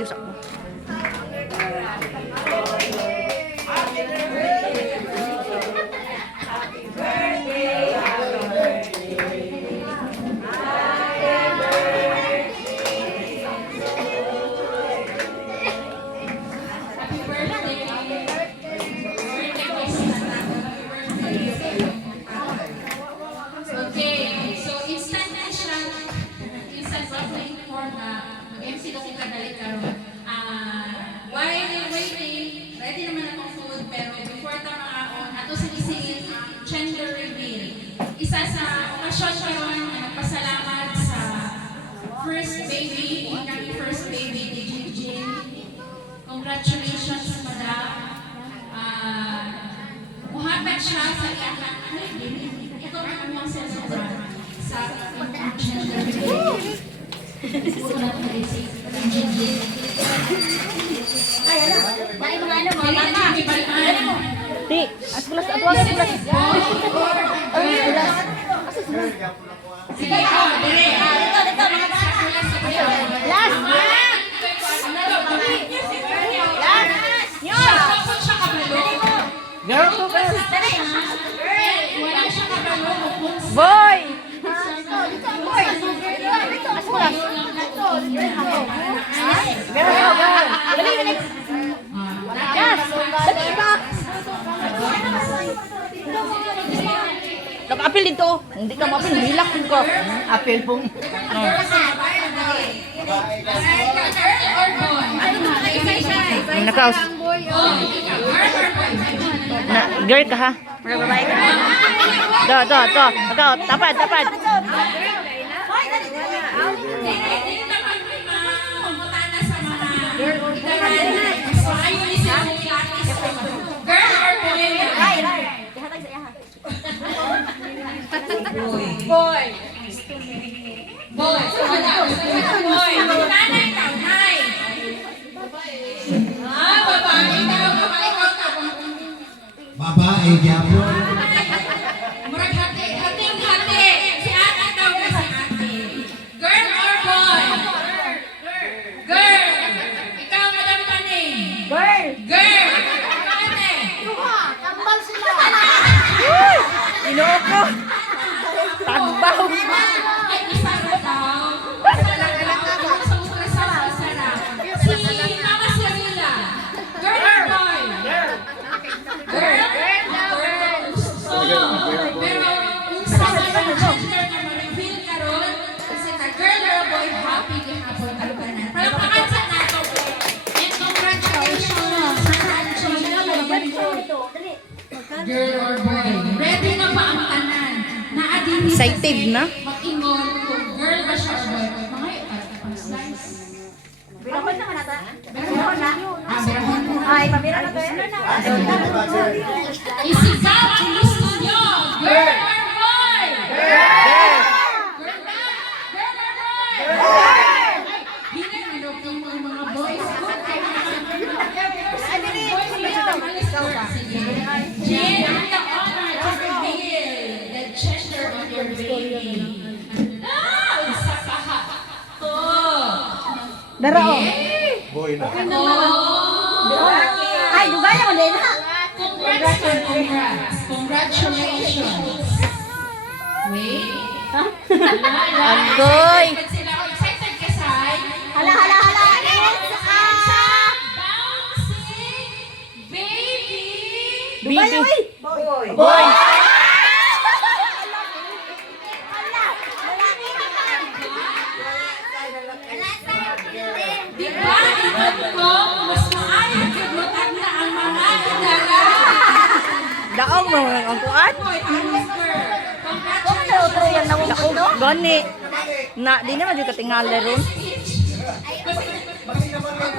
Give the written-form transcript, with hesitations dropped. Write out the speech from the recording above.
video sa ako. MC ko kadali karon. While you're waiting, ready naman akong food, pero before tamaon, ato sinisingin ang gender reveal. Isa sa okasyon karon na nagpasalamat sa first baby, incoming first baby ni Jinjin. Congratulations, madam. Muhatag siya sa iyang ikaw ang mga sensor sa gender reveal. Di, as pulas atwa sa pulas. Ay, pulas. Sige, dire. Dito mga last. Girl to girl. Wala siya kabalo. Boy. Meron ka ba? Dali, dali. Yes! Dali ba? Nag-apil dito. Hindi ka ma-apil. Hilak din ko. Apil pong. Nakaus. Girl ka ha? Babae ka. To. Ikaw, tapad. Boy. Nanay ka, nay. Babae ka. Babae, gyapon. Murag hating-hati. Si ate daw na si ate. Girl or boy? Girl. Ikaw, Madam Taning. Girl. Ikaw, ate. Kambal sila. Inoo ko. Tagbaw. Ay, isa na daw. Si Mama Cirilla. Girl or boy? Girl. So, pero kung sa mga gender na ma-reveal karon, kasi na girl or boy, happy gihapon ang tanan. Pero pakansa nato. And congratulations sa girl or boy. Ready na ba ang tanan? Naadili Excited na? mag-ingon kung girl ba siya or boy. Mga slice. Birahon naman ata. Birahon na? Birahon na. Ay, pabira na to. Isigaw ang gusto nyo! Girl or boy? Girl ba? Girl or boy? Hindi na yung mga boys ko. Jane, I'm the honor to reveal the gender of your baby. Isa ka ha. Darao. Boy na. Ay, dugay naman din ha. Congratulations. Wait. Agoy. Excited ka, Sai? Hala. Bouncing baby. Bibi. Boy. Boy. Di ba? Iwan ko, mas maayos yung matanda ang mga idara. Daong mo ang kuan. Boy, Aris girl. Yan na Daong gani. Na di na man jud katingala ron. Congratulations.